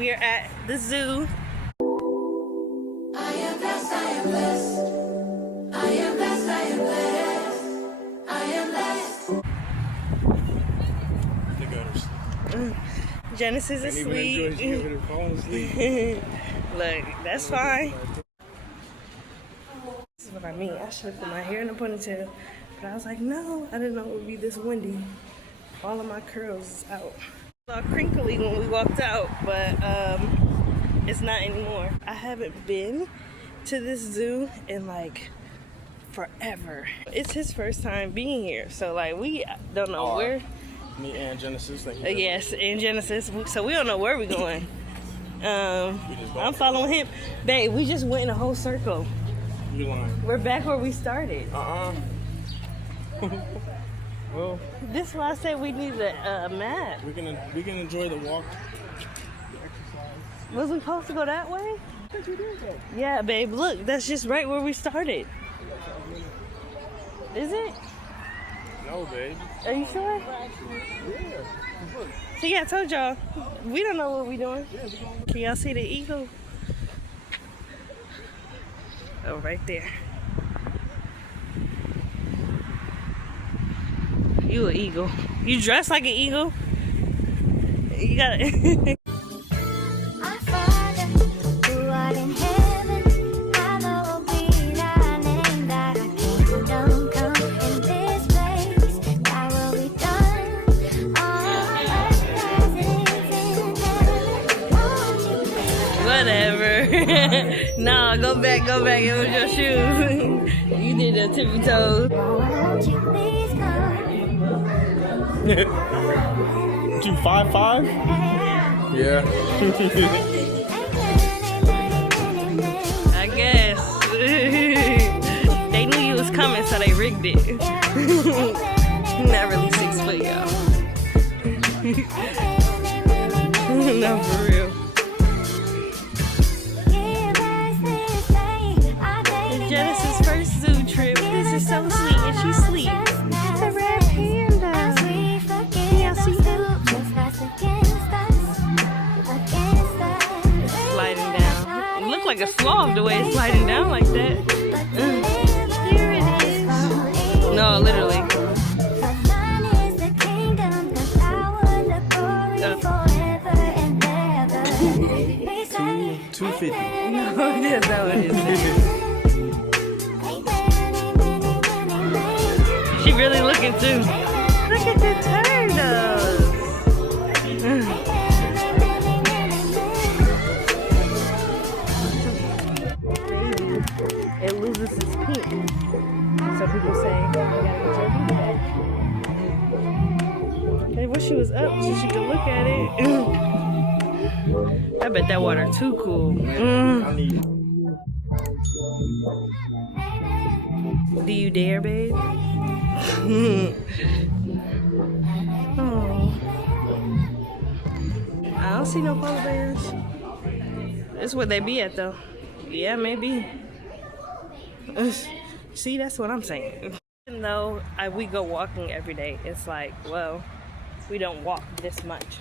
We are at the zoo. I am blessed, I am blessed. I am blessed, I am blessed. I am blessed. The gutters. Genesis is asleep. Look, that's fine. This is what I mean. I should have put my hair in a ponytail. But I was like, no, I didn't know it would be this windy. All of my curls is out. It was all crinkly when we walked out, but it's not anymore. I haven't been to this zoo in like forever. It's his first time being here, so like we don't know where. Me and Genesis. Yes, and Genesis. So we don't know where we're going. I'm following him. Babe, we just went in a whole circle. You're lying. We're back where we started. Well, this is why I said we need a map. we can enjoy the walk. Was we supposed to go that way? Yeah, babe. Look, that's just right where we started. Is it? No, babe. Are you sure? Yeah. See, I told y'all, we don't know what we're doing. Can y'all see the eagle? Oh, right there. You an eagle. You dress like an eagle. You got it. Nah, go back. It was your shoe. You did a tippy toes. 255? Yeah. I guess. They knew you was coming, so they rigged it. Not really 6 foot, y'all. No, for real. Genesis' first zoo trip. This is so sweet, and she sleeps. The red panda. Can y'all see him? Sliding down. It looked like a sloth the way it's sliding down like that. Here it is. No, literally. 250. No, that's not what it is. She really looking too. Look at the turtles. It loses its pink. So people say, you gotta get your pink back. I wish she was up so she could look at it. I bet that water too cool. Do you dare, babe? Oh. I don't see no polar bears. That's where they be at though. Yeah, maybe. See, that's what I'm saying. Even though we go walking every day, it's like, well, we don't walk this much.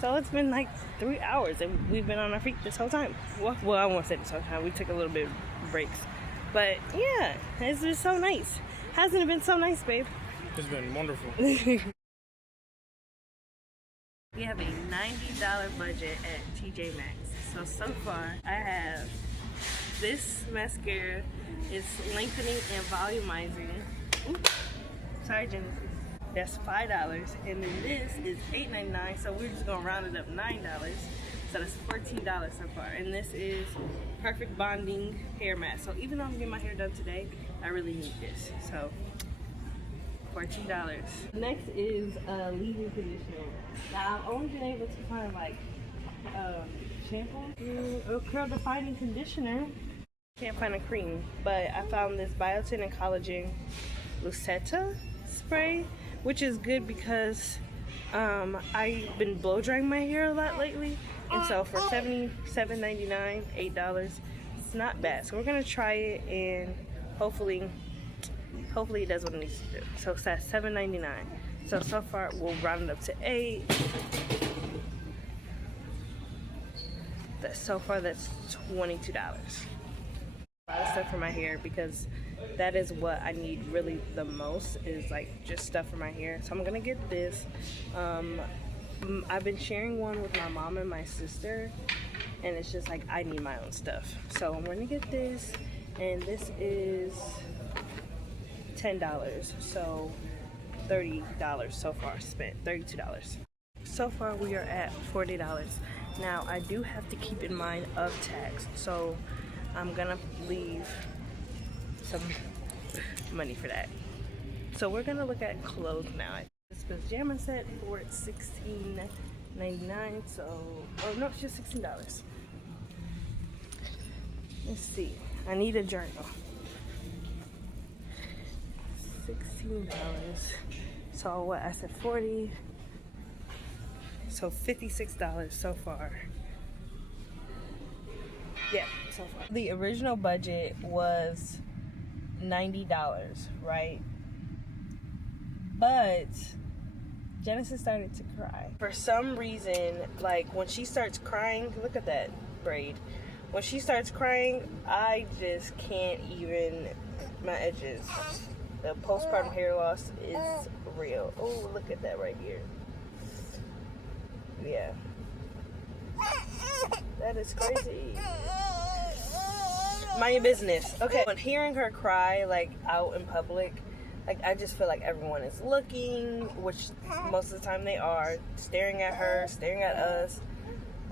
So it's been like 3 hours and we've been on our feet this whole time. Well, I won't say this whole time. We took a little bit of breaks. But yeah, it's been so nice. Hasn't it been so nice, babe? It's been wonderful. We have a $90 budget at TJ Maxx. So far, I have this mascara. It's lengthening and volumizing. Oops. Sorry, Genesis. That's $5. And then this is $8.99. So we're just gonna round it up $9. So that's $14 so far. And this is Perfect Bonding Hair Mask. So even though I'm getting my hair done today, I really need this. So $14. Next is leave-in conditioner. Now I've only been able to find like shampoo or curl defining conditioner. Can't find a cream, but I found this biotin and collagen Lucetta spray, which is good because I've been blow drying my hair a lot lately, and so for $77.99, $8, it's not bad. So we're gonna try it and hopefully it does what it needs to do. So it's at $7.99. So far we'll round it up to $8. so far that's $22. A lot of stuff for my hair because that is what I need really the most, is like just stuff for my hair. So I'm gonna get this. I've been sharing one with my mom and my sister, and it's just like I need my own stuff. So I'm gonna get this, and this is $10. So $30 so far spent, $32. So far we are at $40. Now I do have to keep in mind of tax, so I'm gonna leave some money for that. So we're gonna look at clothes now. This pajama set for $16.99. So, oh no, it's just $16. Let's see. I need a journal. $16. So what? I said 40. So $56 so far. Yeah, so far. The original budget was $90, right? But Genesis started to cry. For some reason, like when she starts crying, look at that braid. When she starts crying, I just can't even, my edges. The postpartum hair loss is real. Oh, look at that right here. Yeah. That is crazy. Mind your business. Okay. When hearing her cry, like out in public, like I just feel like everyone is looking, which most of the time they are, staring at her, staring at us.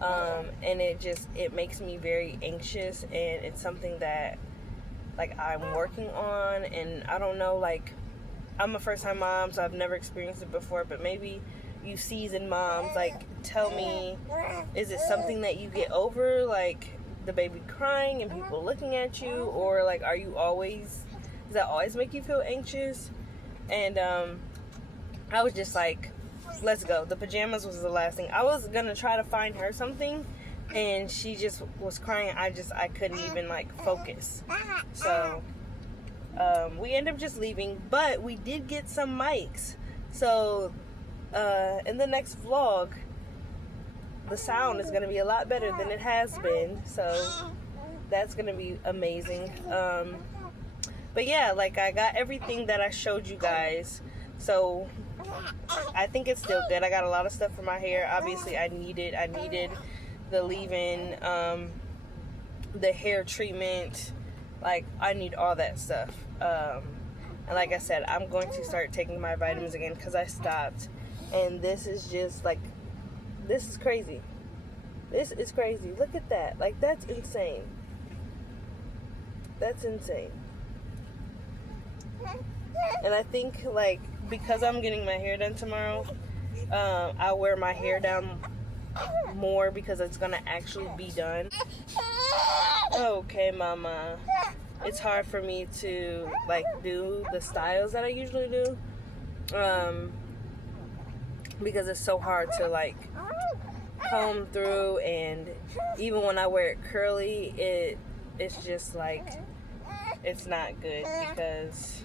And it makes me very anxious, and it's something that like I'm working on, and I don't know, like I'm a first time mom, so I've never experienced it before, but maybe you seasoned moms, like tell me, is it something that you get over, like the baby crying and people looking at you, or like does that always make you feel anxious? And I was just like, let's go. The pajamas was the last thing. I was gonna try to find her something, and she just was crying. I couldn't even like focus. So we ended up just leaving, but we did get some mics. So in the next vlog, the sound is gonna be a lot better than it has been. So that's gonna be amazing. But yeah, like I got everything that I showed you guys. So I think it's still good. I got a lot of stuff for my hair. Obviously I needed the leave-in, the hair treatment. Like I need all that stuff. And like I said, I'm going to start taking my vitamins again because I stopped. And this is just like, this is crazy. This is crazy. Look at that. Like that's insane. That's insane. And I think like because I'm getting my hair done tomorrow, I'll wear my hair down more because it's gonna actually be done. Okay, mama. It's hard for me to like do the styles that I usually do, because it's so hard to like comb through, and even when I wear it curly, it's just like it's not good because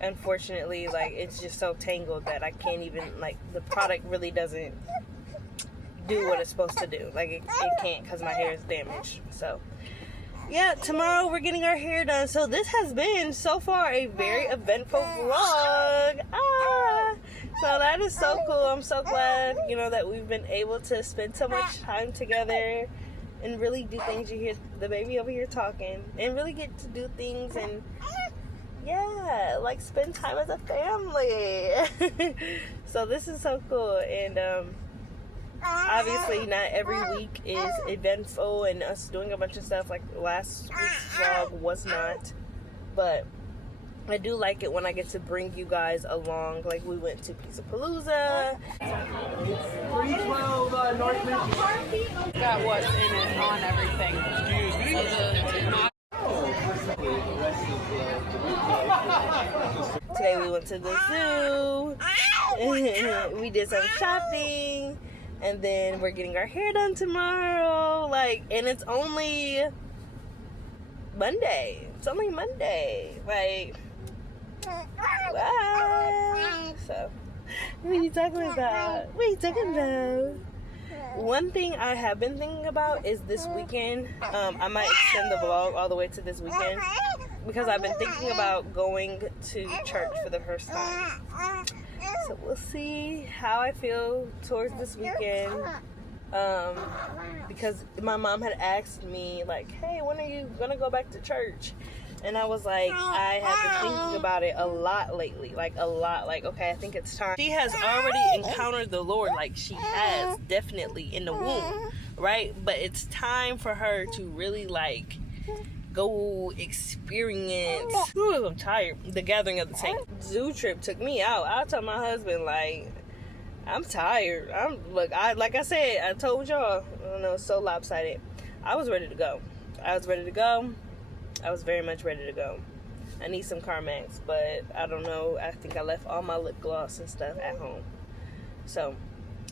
unfortunately, like it's just so tangled that I can't even, like the product really doesn't do what it's supposed to do. Like it can't, because my hair is damaged. So yeah, tomorrow we're getting our hair done. So this has been so far a very eventful vlog. So that is so cool. I'm so glad, you know, that we've been able to spend so much time together and really do things. You hear the baby over here talking, and really get to do things and yeah, like spend time as a family. So this is so cool. And obviously not every week is eventful and us doing a bunch of stuff like last week's vlog was not, but I do like it when I get to bring you guys along. Like we went to Pizza Palooza. 312 North Michigan. Got what's in it on everything. Excuse me. Today we went to the zoo. We did some shopping, and then we're getting our hair done tomorrow. Like, and it's only Monday. It's only Monday. Like, wow. So What are you talking about? What are you talking about? One thing I have been thinking about is this weekend. I might extend the vlog all the way to this weekend because I've been thinking about going to church for the first time. So we'll see how I feel towards this weekend. Because my mom had asked me, like, hey, when are you gonna go back to church? And I was like, I have been thinking about it a lot lately. Like, a lot. Like, okay, I think it's time. She has already encountered the Lord. Like, she has, definitely, in the womb, right? But it's time for her to really, like, go experience. Ooh, I'm tired. The gathering of the saints. Zoo trip took me out. I told my husband, like, I'm tired. Like I said, I told y'all, I don't know, it's so lopsided. I was ready to go. I was very much ready to go. I need some Maxx, but I don't know. I think I left all my lip gloss and stuff at home. So,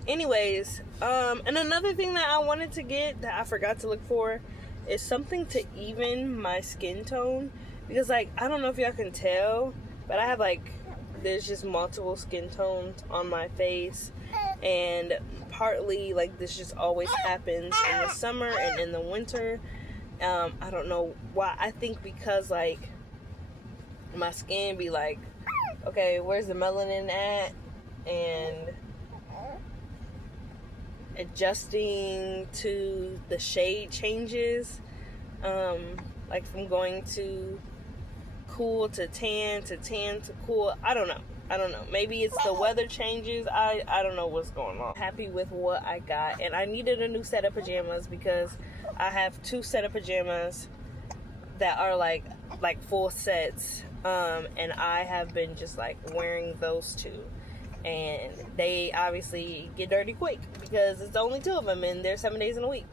anyways, and another thing that I wanted to get that I forgot to look for is something to even my skin tone. Because, like, I don't know if y'all can tell, but I have, like, there's just multiple skin tones on my face. And partly, like, this just always happens in the summer and in the winter. I don't know why. I think because, like, my skin be like, okay, where's the melanin at? And adjusting to the shade changes. Like from going to cool to tan to cool. I don't know. Maybe it's the weather changes. I don't know what's going on. Happy with what I got. And I needed a new set of pajamas because I have 2 set of pajamas that are like full sets. And I have been just like wearing those 2. And they obviously get dirty quick because it's only 2 of them and they're 7 days in a week.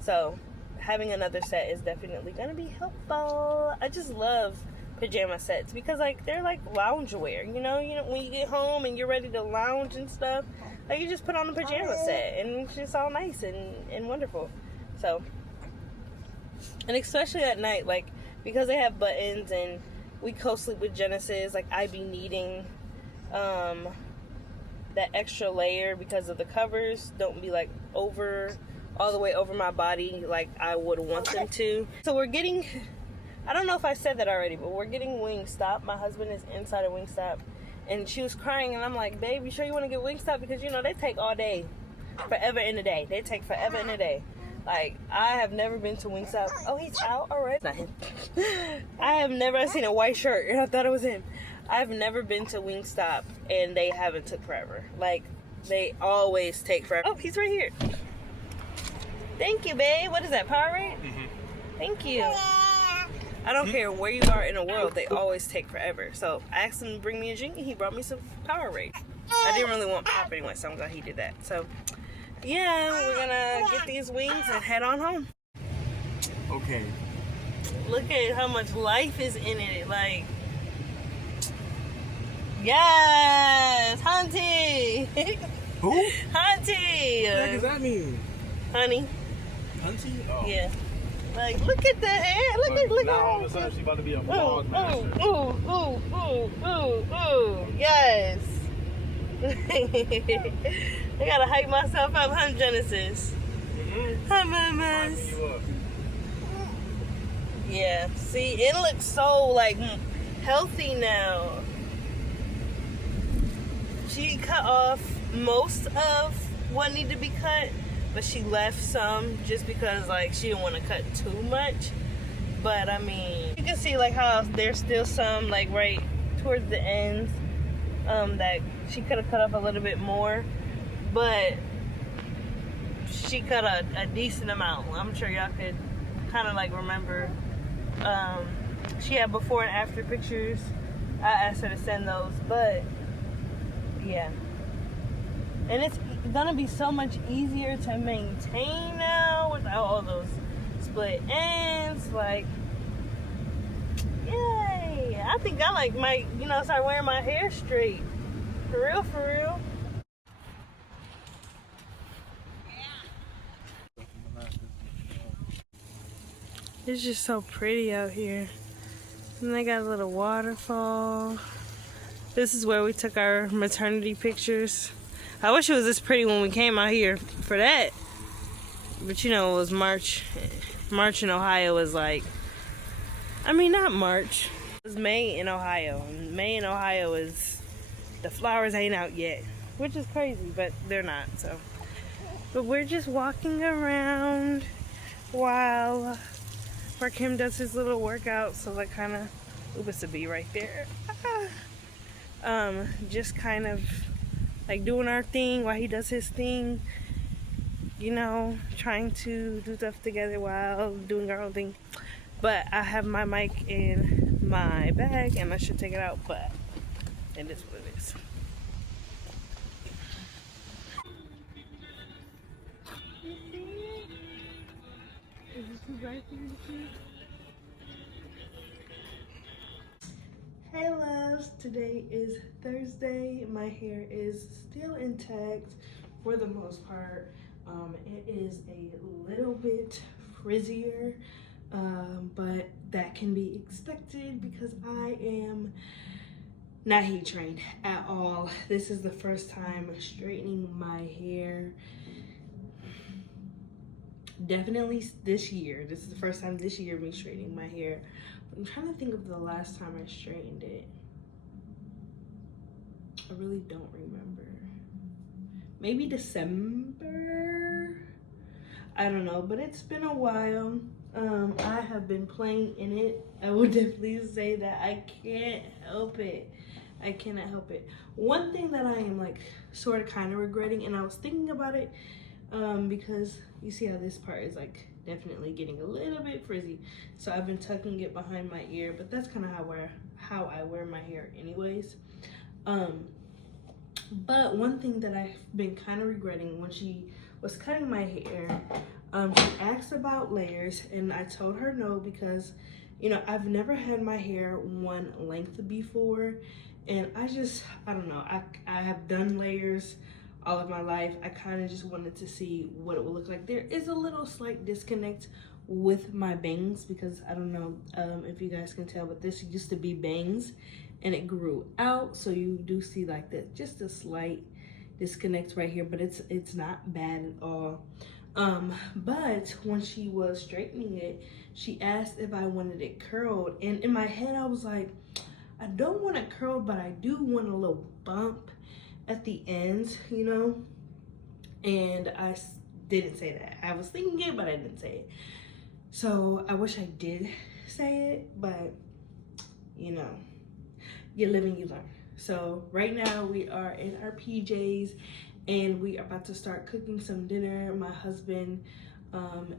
So having another set is definitely going to be helpful. I just love pajama sets because, like, they're like loungewear, you know, when you get home and you're ready to lounge and stuff, like, you just put on a pajama set and it's just all nice and wonderful. So, and especially at night, like, because they have buttons and we co-sleep with Genesis, like, I be needing that extra layer because of the covers don't be like over all the way over my body like I would want them to. So we're getting, I don't know if I said that already, but we're getting Wingstop. My husband is inside of Wingstop and she was crying and I'm like, babe, you sure you want to get Wingstop? Because, you know, they take all day, forever in a day. They take forever in a day. Like, I have never been to Wingstop. Oh, he's out already? Not him. I have never seen a white shirt and I thought it was him. I've never been to Wingstop and they haven't took forever. Like, they always take forever. Oh, he's right here. Thank you, babe. What is that, Powerade? Mm-hmm. Thank you. I don't care where you are in the world, they always take forever. So I asked him to bring me a drink and he brought me some Powerade. I didn't really want pop anyway, so I'm glad he did that. So yeah, we're gonna get these wings and head on home. Okay. Look at how much life is in it. Like, yes, Hunty. Who? Hunty. What does that mean? Honey. Hunty? Oh. Yeah. Like, look at the hair. Look now at all of a sudden she about to be a vlog master. Ooh. Yes. I gotta hype myself up, huh, Genesis? Mm-hmm. Hi, mamas. Yeah. See, it looks so, like, healthy now. She cut off most of what needed to be cut, but she left some just because, like, she didn't want to cut too much. But I mean, you can see, like, how there's still some, like, right towards the end that she could have cut off a little bit more, but she cut a decent amount. I'm sure y'all could kind of, like, remember. She had before and after pictures. I asked her to send those, but yeah. And it's gonna be so much easier to maintain now without all those split ends. Like, yay! I think I like might, you know, start wearing my hair straight. For real. It's just so pretty out here. And they got a little waterfall. This is where we took our maternity pictures. I wish it was this pretty when we came out here for that. But you know, it was March. March in Ohio was like, I mean, not March. It was May in Ohio. And May in Ohio is, the flowers ain't out yet. Which is crazy, but they're not, so. But we're just walking around while Kim does his little workout. So like kind of, oops, a bee right there. Just kind of like doing our thing while he does his thing. You know, trying to do stuff together while doing our own thing. But I have my mic in my bag and I should take it out, but it is what it is. Is this too bright for you to see? Hey loves, today is Thursday. My hair is still intact for the most part. It is a little bit frizzier, but that can be expected because I am not heat trained at all. This is the first time straightening my hair. Definitely this year. This is the first time this year me straightening my hair. I'm trying to think of the last time I straightened it. I really don't remember. Maybe December? I don't know, but it's been a while. I have been playing in it. I will definitely say that I can't help it. I cannot help it. One thing that I am like sort of kind of regretting, and I was thinking about it, because you see how this part is like definitely getting a little bit frizzy. So I've been tucking it behind my ear, but that's kind of how I wear my hair anyways. But one thing that I've been kind of regretting, when she was cutting my hair, she asked about layers and I told her no because, you know, I've never had my hair one length before, and I don't know, I have done layers all of my life. I kind of just wanted to see what it would look like. There is a little slight disconnect with my bangs because I don't know if you guys can tell, but this used to be bangs and it grew out, so you do see like that, just a slight disconnect right here, but it's not bad at all. But when she was straightening it, she asked if I wanted it curled, and in my head I was like, I don't want it curled, but I do want a little bump at the ends, you know. And I didn't say that. I was thinking it, but I didn't say it. So I wish I did say it, but you know, you live and you learn. So right now we are in our PJs and we are about to start cooking some dinner. My husband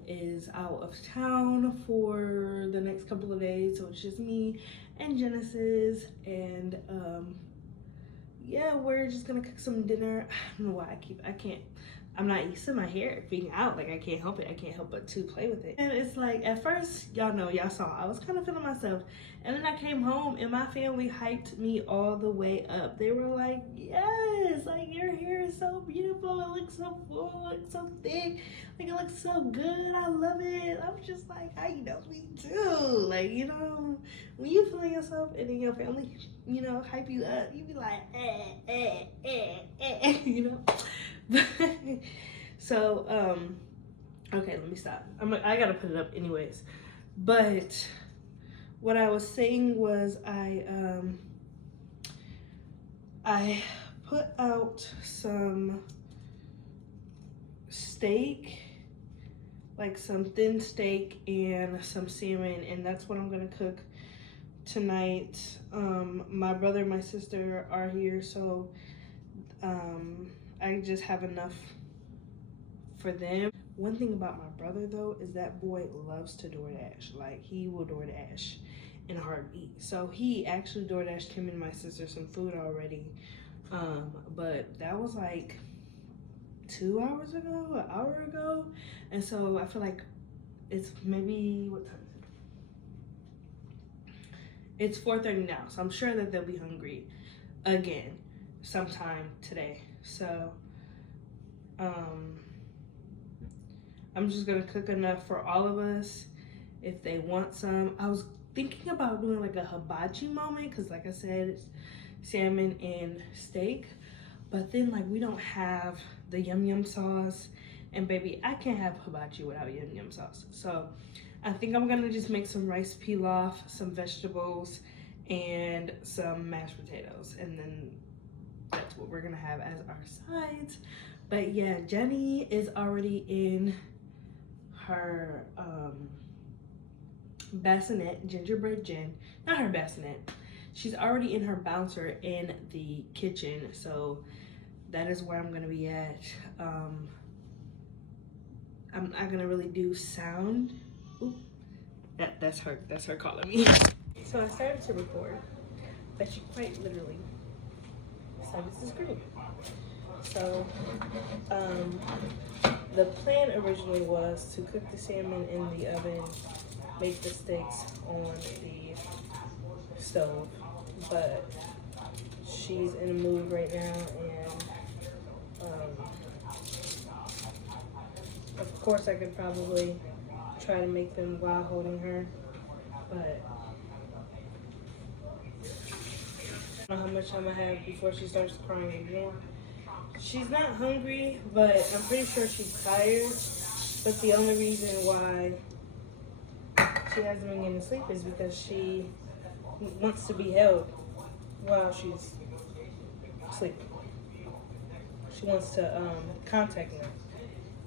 is out of town for the next couple of days, so it's just me and Genesis, and yeah, we're just gonna cook some dinner. I don't know why I'm not used to my hair being out. Like, I can't help it. I can't help but to play with it. And it's like, at first, y'all saw, I was kind of feeling myself. And then I came home and my family hyped me all the way up. They were like, yes, like your hair is so beautiful. It looks so full, it looks so thick. Like, it looks so good. I love it. I'm just like, you know, me too. Like, you know, when you feeling yourself and then your family, you know, hype you up, you be like, you know. So okay, let me stop. I gotta put it up anyways. But what I was saying was I put out some steak, like some thin steak and some salmon, and that's what I'm gonna cook tonight. My brother and my sister are here, so I just have enough for them. One thing about my brother though is that boy loves to DoorDash. Like, he will DoorDash in a heartbeat. So he actually DoorDashed him and my sister some food already. But that was like 2 hours ago, an hour ago. And so I feel like it's maybe, what time is it? It's 4:30 now, so I'm sure that they'll be hungry again sometime today. So I'm just gonna cook enough for all of us if they want some. I was thinking about doing like a hibachi moment because, like I said, it's salmon and steak, but then like we don't have the yum yum sauce, and baby, I can't have hibachi without yum yum sauce. So I think I'm gonna just make some rice pilaf, some vegetables, and some mashed potatoes, and then that's what we're gonna have as our sides. But yeah, Jenny is already in her bassinet, gingerbread Jen, not her bassinet. She's already in her bouncer in the kitchen, so that is where I'm gonna be at. I'm not gonna really do sound. Ooh, that's her calling me. So I started to record, but she quite literally started to scream. So the plan originally was to cook the salmon in the oven, make the steaks on the stove, but she's in a mood right now, and of course I could probably try to make them while holding her, but I don't know how much time I have before she starts crying again. She's not hungry, but I'm pretty sure she's tired. But the only reason why she hasn't been getting sleep is because she wants to be held while she's sleeping. She wants to contact me.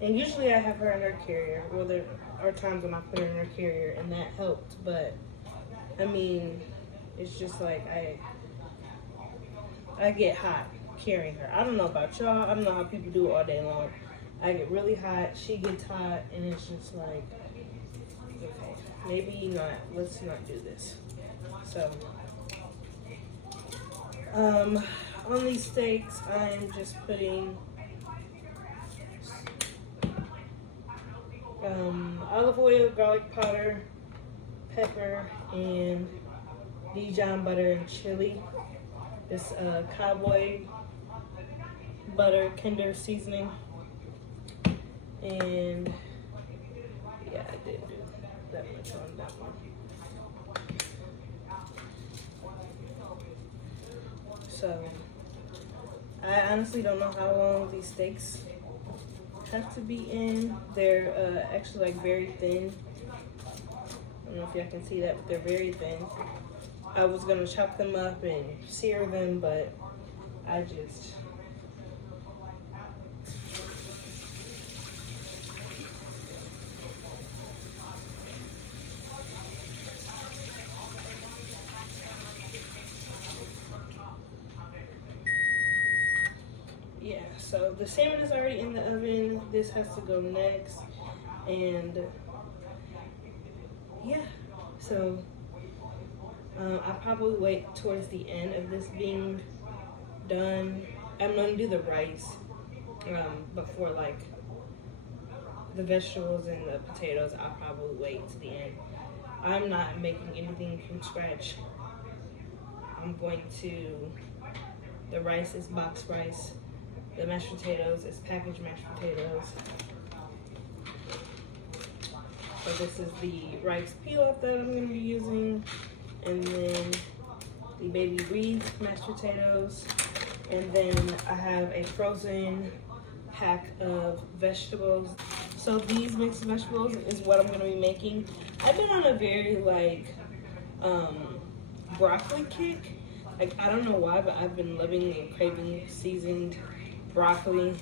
And usually I have her in her carrier. Well, there are times when I put her in her carrier, and that helped. But, I mean, it's just like I get hot carrying her. I don't know about y'all. I don't know how people do it all day long. I get really hot. She gets hot, and it's just like, okay, maybe not. Let's not do this. So, on these steaks, I am just putting olive oil, garlic powder, pepper, and Dijon butter and chili. This cowboy butter Kinder seasoning, and yeah, I did do that much on that one. So I honestly don't know how long these steaks have to be in. They're actually like very thin. I don't know if y'all can see that, but they're very thin. I was gonna chop them up and sear them, but I just yeah, so the salmon is already in the oven. This has to go next, and yeah, so I'll probably wait towards the end of this being done. I'm gonna do the rice before like the vegetables and the potatoes. I'll probably wait to the end. I'm not making anything from scratch. I'm going to, the rice is boxed rice. The mashed potatoes is packaged mashed potatoes. So this is the rice pilaf that I'm gonna be using. And then the baby Reed's mashed potatoes, and then I have a frozen pack of vegetables. So these mixed vegetables is what I'm going to be making. I've been on a very like broccoli kick. Like, I don't know why, but I've been loving and craving seasoned broccoli.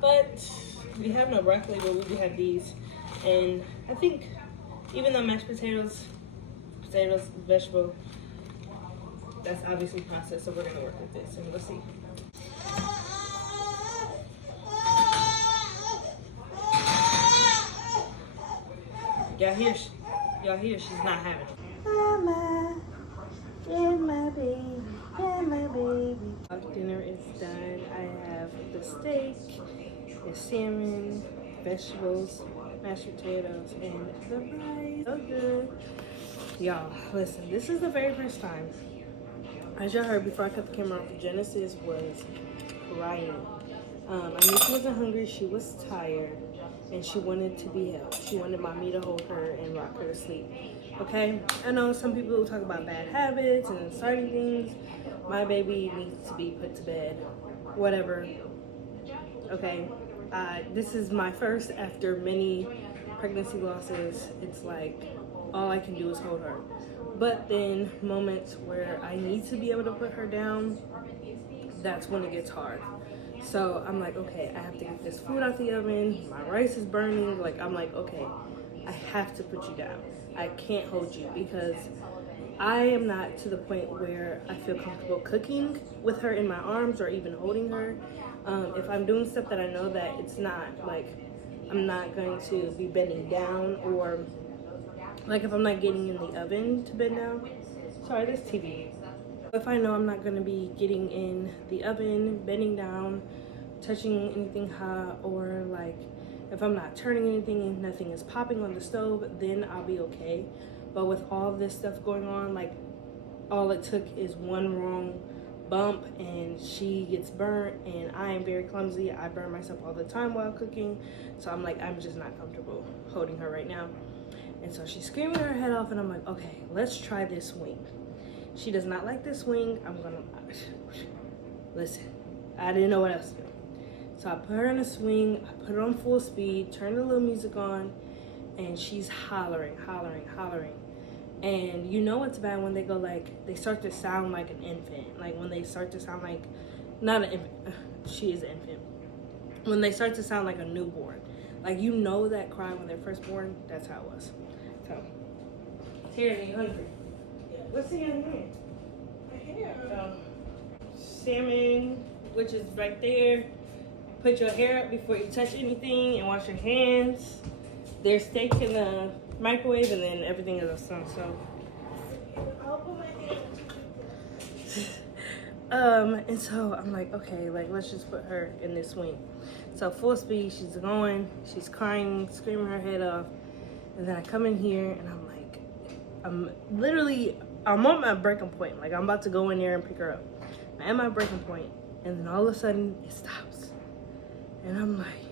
But we have no broccoli, but we do have these. And I think even though mashed potatoes, vegetable, that's obviously processed, so we're gonna work with this and we'll see. Y'all hear she's not having it. Mama, yeah, my baby, yeah, my baby. Dinner is done. I have the steak, the salmon, vegetables, mashed potatoes, and the rice. So good. Y'all, listen, this is the very first time. As y'all heard before I cut the camera off, Genesis was crying. I knew she wasn't hungry, she was tired, and she wanted to be held. She wanted mommy to hold her and rock her to sleep. Okay, I know some people talk about bad habits and starting things. My baby needs to be put to bed, whatever. Okay, this is my first after many pregnancy losses. It's like all I can do is hold her. But then moments where I need to be able to put her down, that's when it gets hard. So I'm like, okay, I have to get this food out the oven. My rice is burning. Like, I'm like, okay, I have to put you down. I can't hold you because I am not to the point where I feel comfortable cooking with her in my arms or even holding her. If I'm doing stuff that I know that it's not like, I'm not going to be bending down, or like if I'm not getting in the oven to bend down. Sorry, this TV. If I know I'm not going to be getting in the oven, bending down, touching anything hot, or like if I'm not turning anything and nothing is popping on the stove, then I'll be okay. But with all this stuff going on, like all it took is one wrong bump and she gets burnt, and I am very clumsy. I burn myself all the time while cooking. So I'm like, I'm just not comfortable holding her right now. And so she's screaming her head off, and I'm like, okay, let's try this swing. She does not like this swing. I'm gonna, listen, I didn't know what else to do. So I put her in a swing, I put her on full speed, turned the little music on, and she's hollering. And you know it's bad when they go like, they start to sound like an infant. Like when they start to sound like, not an infant, she is an infant. When they start to sound like a newborn. Like, you know that cry when they're first born, that's how it was. So, Tyranny, you hungry? Yeah. What's in here? Right here. So, salmon, which is right there. Put your hair up before you touch anything and wash your hands. There's steak in the microwave, and then everything is done. So, I'll put my hands. And so I'm like, okay, like let's just put her in this swing. So full speed, she's going, she's crying, screaming her head off, and then I come in here and I'm like, I'm on my breaking point. Like I'm about to go in there and pick her up. I'm at my breaking point, and then all of a sudden it stops, and I'm like,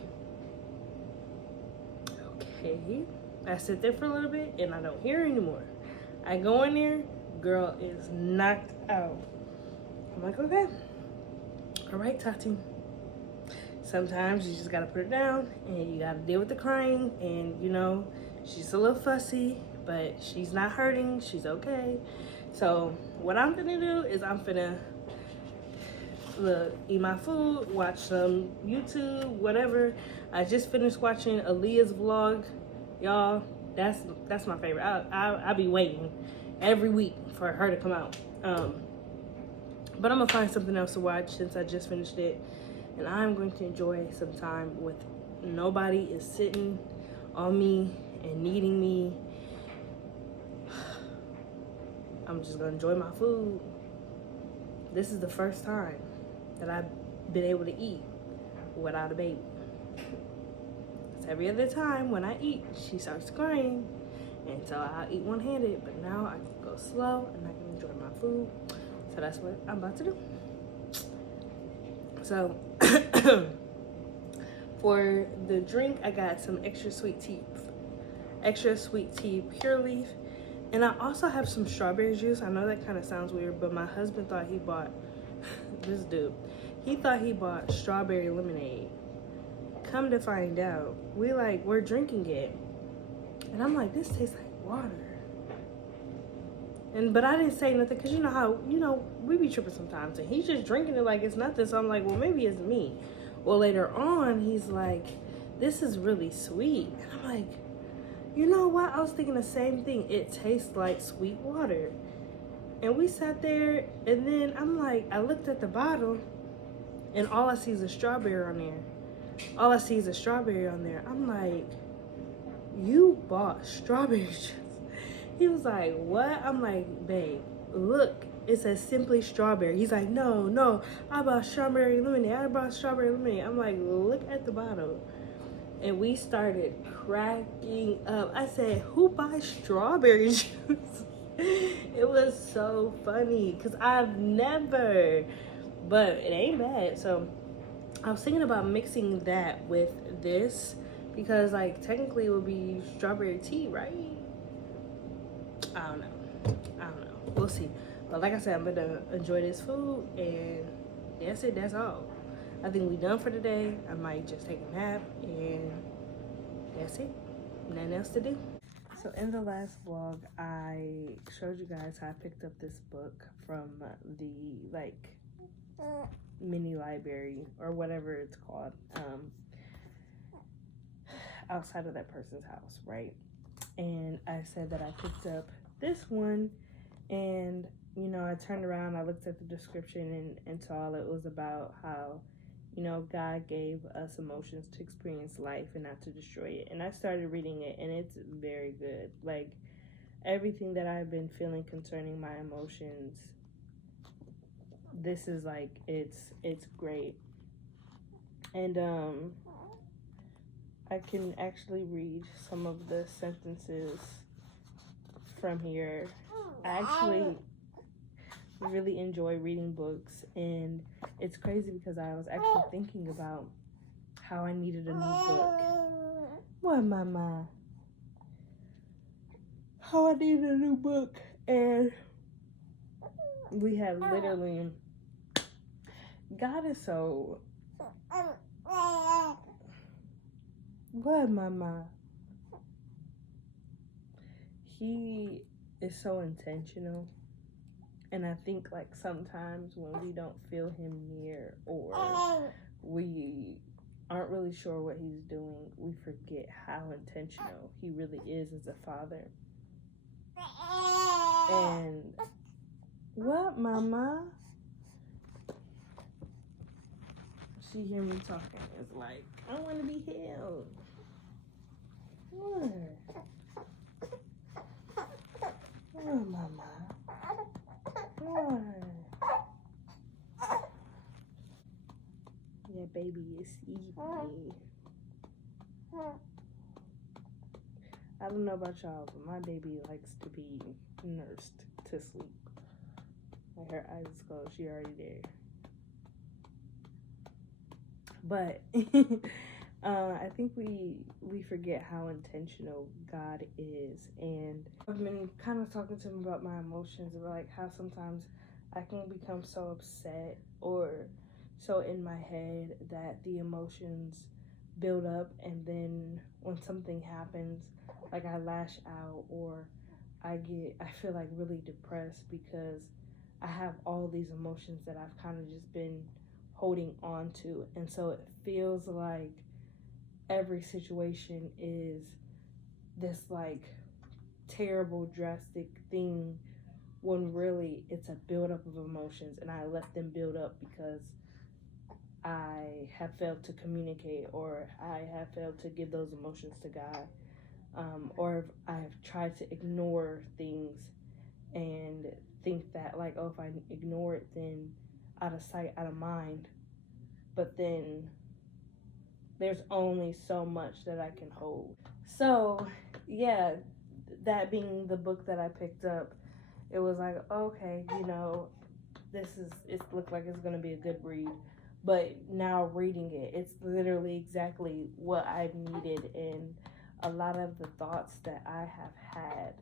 okay. I sit there for a little bit and I don't hear her anymore. I go in there, girl is knocked out. I'm like, okay, all right, Tati. Sometimes you just gotta put her down and you gotta deal with the crying, and you know, she's a little fussy, but she's not hurting, she's okay. So what I'm gonna do is I'm finna eat my food, watch some YouTube, whatever. I just finished watching Aaliyah's vlog. Y'all, that's my favorite. I'll be waiting every week for her to come out. But I'm gonna find something else to watch since I just finished it, and I'm going to enjoy some time with nobody is sitting on me and needing me. I'm just gonna enjoy my food. This is the first time that I've been able to eat without a baby. Every other time when I eat, she starts crying, and so I'll eat one-handed, but now I can go slow and I can enjoy my food. So that's what I'm about to do. So for the drink, I got some extra sweet tea pure leaf, and I also have some strawberry juice. I know that kind of sounds weird, but my husband thought he bought he thought he bought strawberry lemonade. Come to find out, we're drinking it, and I'm like, this tastes like water. But I didn't say nothing, because you know how, we be tripping sometimes, and he's just drinking it like it's nothing. So I'm like, well, maybe it's me. Well, later on, he's like, this is really sweet. And I'm like, you know what? I was thinking the same thing. It tastes like sweet water. And we sat there, and then I'm like, I looked at the bottle, and all I see is a strawberry on there. I'm like, you bought strawberry juice? He was like, what? I'm like, babe, look, it says simply strawberry. He's like, no, I bought strawberry lemonade. I'm like, look at the bottle. And we started cracking up. I said, who buys strawberry juice? It was so funny, because I've never, but it ain't bad. So I was thinking about mixing that with this, because like technically it would be strawberry tea, right? I don't know. We'll see. But like I said, I'm gonna enjoy this food, and that's it. That's all. I think we done for today. I might just take a nap, and that's it. Nothing else to do. So in the last vlog, I showed you guys how I picked up this book from the like mini library or whatever it's called, outside of that person's house, right? And I said that I picked up this one, and you know, I turned around, I looked at the description, and saw it was about how, you know, God gave us emotions to experience life and not to destroy it. And I started reading it, and it's very good. Like, everything that I've been feeling concerning my emotions, this is like, it's great. And I can actually read some of the sentences from here. I actually really enjoy reading books, and it's crazy because I was actually thinking about how I needed a new book. What, mama? How I needed a new book, and we have literally, God is so, what, mama? He is so intentional. And I think, like, sometimes when we don't feel him near, or we aren't really sure what he's doing, we forget how intentional he really is as a father. And what, mama? She hear me talking. It's like, I want to be held. What? What, mama? Yeah, baby is sleepy. I don't know about y'all, but my baby likes to be nursed to sleep. Like, her eyes is closed, she already there. But I think we forget how intentional God is, and I've been kind of talking to him about my emotions, about like how sometimes I can become so upset or so in my head that the emotions build up, and then when something happens, like I lash out, or I feel like really depressed because I have all these emotions that I've kind of just been holding on to, and so it feels like every situation is this like terrible drastic thing, when really it's a buildup of emotions, and I let them build up because I have failed to communicate, or I have failed to give those emotions to God, or I have tried to ignore things and think that like, oh, if I ignore it, then out of sight, out of mind. But then there's only so much that I can hold. So yeah, that being the book that I picked up, it was like, okay, you know, it looked like it's gonna be a good read. But now reading it, it's literally exactly what I've needed, and a lot of the thoughts that I have had,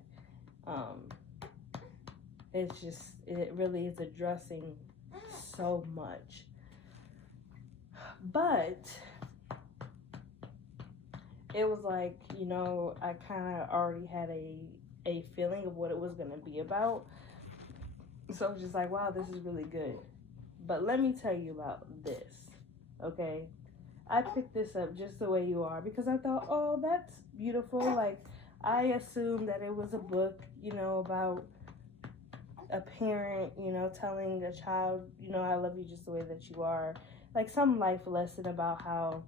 it really is addressing so much. But it was like, you know, I kind of already had a feeling of what it was going to be about. So I was just like, wow, this is really good. But let me tell you about this, okay? I picked this up just the way you are because I thought, oh, that's beautiful. Like, I assumed that it was a book, you know, about a parent, you know, telling a child, you know, I love you just the way that you are. Like some life lesson about how,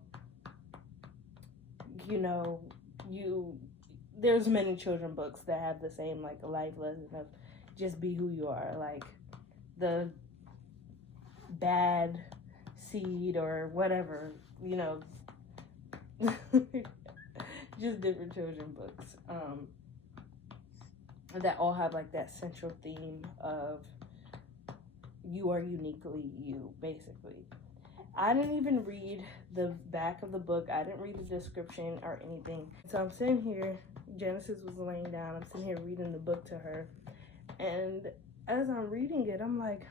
you know, there's many children books that have the same, like, a life lesson of just be who you are. Like the bad seed or whatever, you know, just different children books that all have like that central theme of you are uniquely you, basically. I didn't even read the back of the book. I didn't read the description or anything. So I'm sitting here, Genesis was laying down. I'm sitting here reading the book to her. And as I'm reading it, I'm like,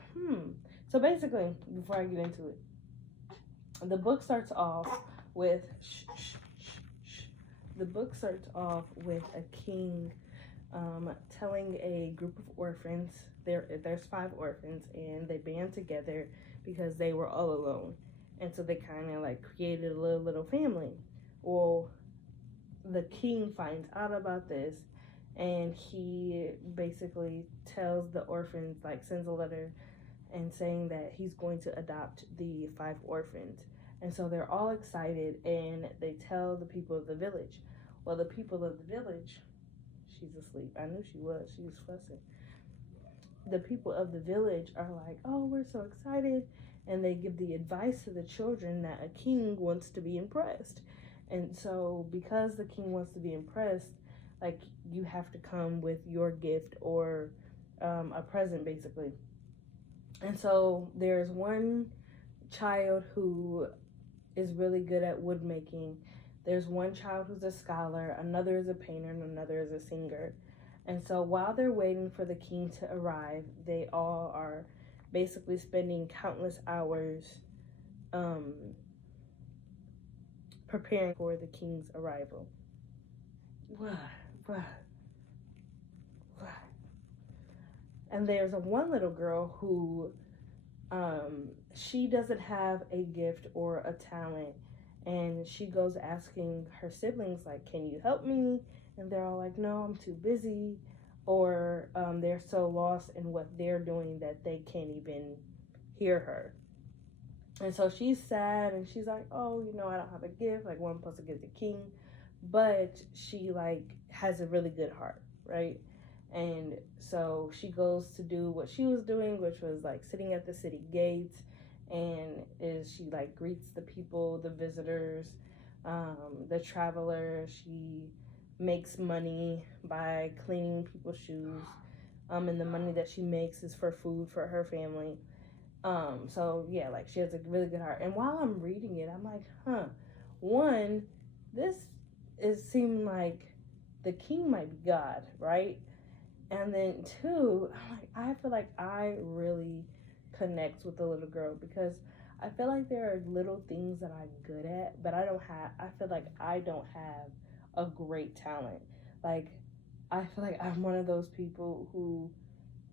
So basically, before I get into it, the book starts off with, The book starts off with a king telling a group of orphans, there's 5 orphans, and they band together because they were all alone. And so they kind of like created a little family. Well, the king finds out about this, and he basically tells the orphans, like sends a letter and saying that he's going to adopt the 5 orphans. And so they're all excited, and they tell the people of the village. Well, the people of the village, she's asleep. I knew she was fussing. The people of the village are like, oh, we're so excited. And they give the advice to the children that a king wants to be impressed. And so because the king wants to be impressed, like, you have to come with your gift or a present, basically. And so there's one child who is really good at wood making. There's one child who's a scholar, another is a painter, and another is a singer. And so while they're waiting for the king to arrive, they all are basically spending countless hours preparing for the king's arrival. What? And there's one little girl who she doesn't have a gift or a talent, and she goes asking her siblings, like, can you help me? And they're all like, no, I'm too busy. Or they're so lost in what they're doing that they can't even hear her. And so she's sad, and she's like, oh, I don't have a gift, like, what I'm supposed to give the king. But she, like, has a really good heart, right? And so she goes to do what she was doing, which was, like, sitting at the city gates, and she, like, greets the people, the visitors, the travelers. She makes money by cleaning people's shoes, and the money that she makes is for food for her family. So yeah, like, she has a really good heart. And while I'm reading it, I'm like, one, this is seeming like the king might be God, right? And then 2, I'm like, I feel like I really connect with the little girl, because I feel like there are little things that I'm good at, but I feel like I don't have a great talent. Like, I feel like I'm one of those people who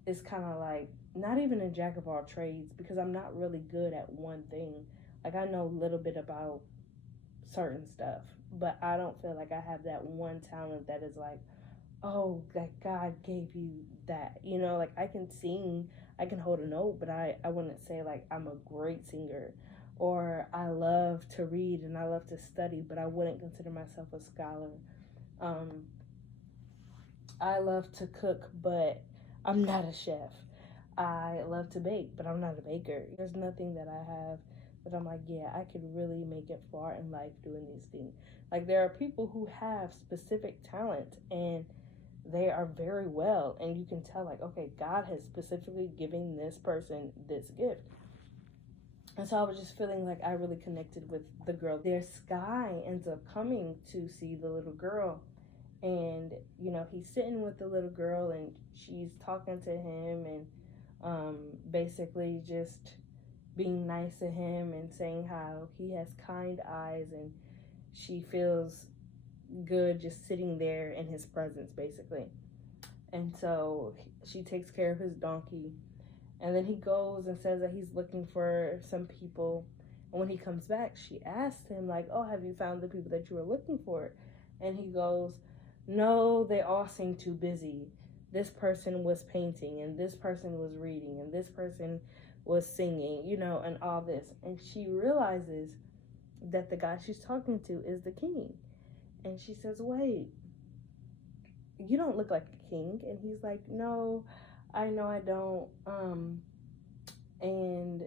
is kind of like not even a jack of all trades, because I'm not really good at one thing. Like, I know a little bit about certain stuff, but I don't feel like I have that one talent that is like, oh, that God gave you that. Like, I can sing, I can hold a note, but I wouldn't say like I'm a great singer. Or I love to read and I love to study, but I wouldn't consider myself a scholar. I love to cook, but I'm not a chef. I love to bake, but I'm not a baker. There's nothing that I have that I'm like, yeah, I could really make it far in life doing these things. Like, there are people who have specific talent, and they are very well, and you can tell, like, okay, God has specifically given this person this gift. And so I was just feeling like I really connected with the girl. Their Sky ends up coming to see the little girl, and he's sitting with the little girl, and she's talking to him, and basically just being nice to him and saying how he has kind eyes, and she feels good just sitting there in his presence, basically. And so she takes care of his donkey, and then he goes and says that he's looking for some people. And when he comes back, she asks him, like, oh, have you found the people that you were looking for? And he goes, no, they all seem too busy. This person was painting, and this person was reading, and this person was singing, and all this. And she realizes that the guy she's talking to is the king. And she says, wait, you don't look like a king. And he's like, no, I know I don't. And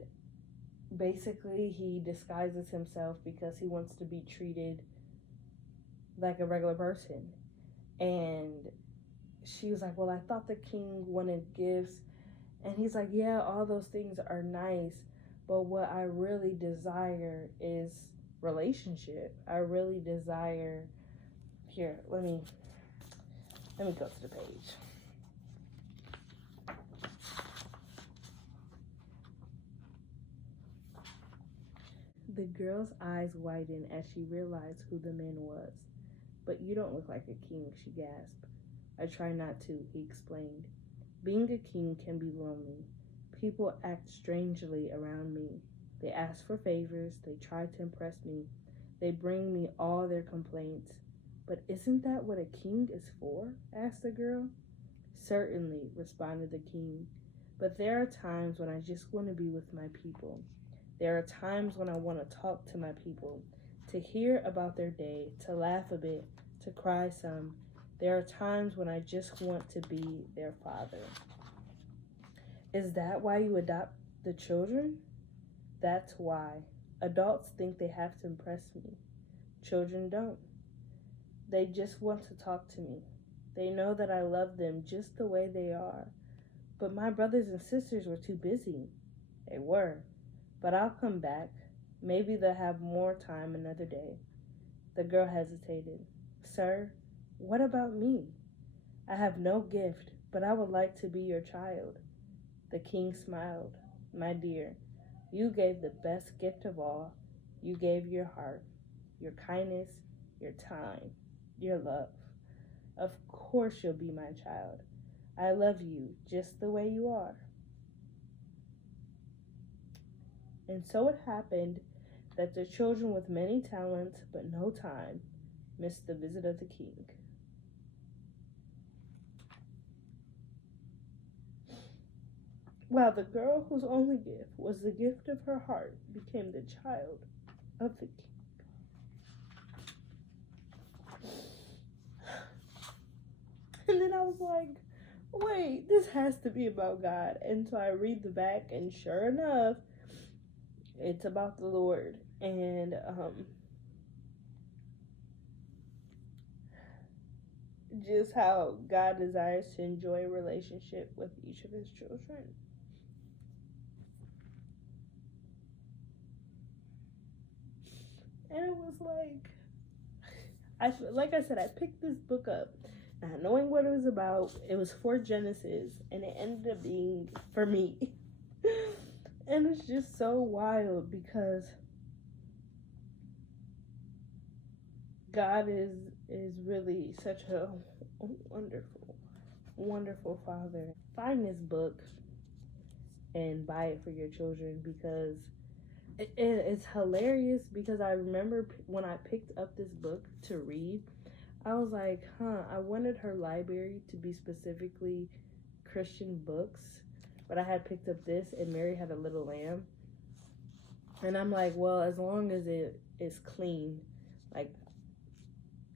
basically he disguises himself because he wants to be treated like a regular person. And she was like, well, I thought the king wanted gifts. And he's like, yeah, all those things are nice, But what I really desire is relationship. I really desire, here, let me go to the page. The girl's eyes widened as she realized who the man was. But you don't look like a king, she gasped. I try not to, he explained. Being a king can be lonely. People act strangely around me. They ask for favors, they try to impress me. They bring me all their complaints. But isn't that what a king is for? Asked the girl. Certainly, responded the king. But there are times when I just want to be with my people. There are times when I want to talk to my people, to hear about their day, to laugh a bit, to cry some. There are times when I just want to be their father. Is that why you adopt the children? That's why. Adults think they have to impress me. Children don't. They just want to talk to me. They know that I love them just the way they are. But my brothers and sisters were too busy. They were. But I'll come back. Maybe they'll have more time another day. The girl hesitated. Sir, what about me? I have no gift, but I would like to be your child. The king smiled. My dear, you gave the best gift of all. You gave your heart, your kindness, your time, your love. Of course you'll be my child. I love you just the way you are. And so it happened that the children with many talents but no time missed the visit of the king. While the girl whose only gift was the gift of her heart became the child of the king. And then I was like, wait, this has to be about God. And so I read the back, and sure enough, it's about the Lord. And just how God desires to enjoy a relationship with each of his children. And it was like I said, I picked this book up not knowing what it was about. It was for Genesis, and it ended up being for me. And it's just so wild because God is really such a wonderful, wonderful Father. Find this book and buy it for your children, because it's hilarious. Because I remember when I picked up this book to read, I was like, I wanted her library to be specifically Christian books, but I had picked up this, and Mary Had a Little Lamb, and I'm like, well, as long as it is clean, like,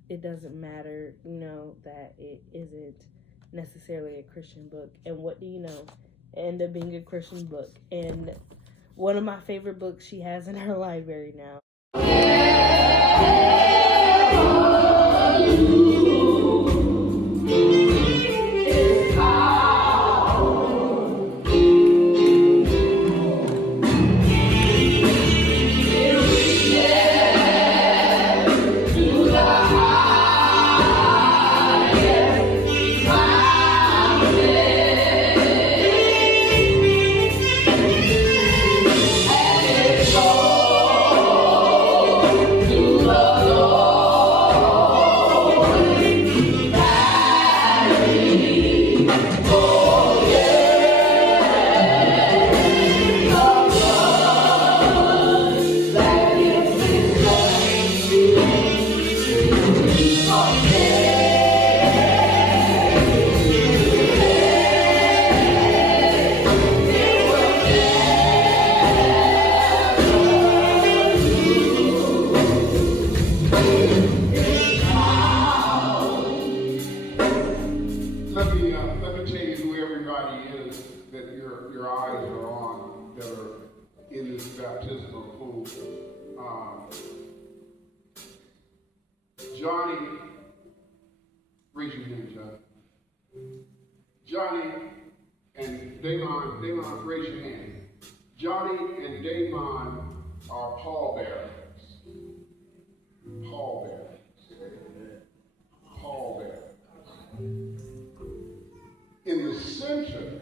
it doesn't matter, that it isn't necessarily a Christian book. And what do you know? It ended up being a Christian book, and one of my favorite books she has in her library now. Johnny, raise your hand, Johnny. Johnny and Daylon, raise your hand. Johnny and Damon are pallbearers. Pallbearers. Pallbearers. In the center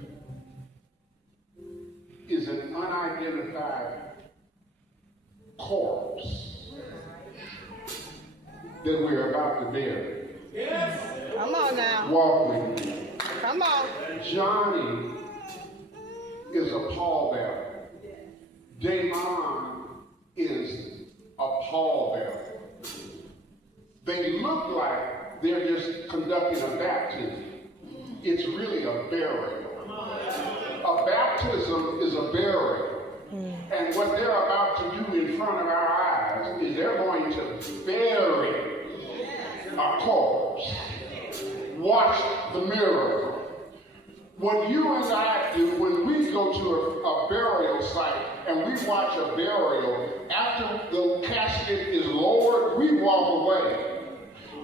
is an unidentified corpse that we're about to bury. Come on now. Walk with me. Come on. Johnny is a pallbearer. Damon is a pallbearer. They look like they're just conducting a baptism. It's really a burial. A baptism is a burial. And what they're about to do in front of our eyes is they're going to bury a corpse. Watch the miracle. What you and I do when we go to a burial site and we watch a burial, after the casket is lowered, we walk away.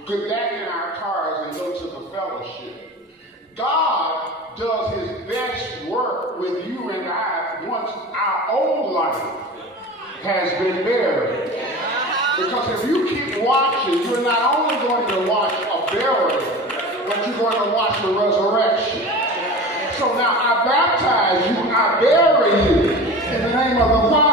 Get back in our cars and go to the fellowship. God does his best work with you and I once our old life has been buried. Because if you keep watching, you're not only going to watch a burial, but you're going to watch a resurrection. So now I baptize you, I bury you in the name of the Father,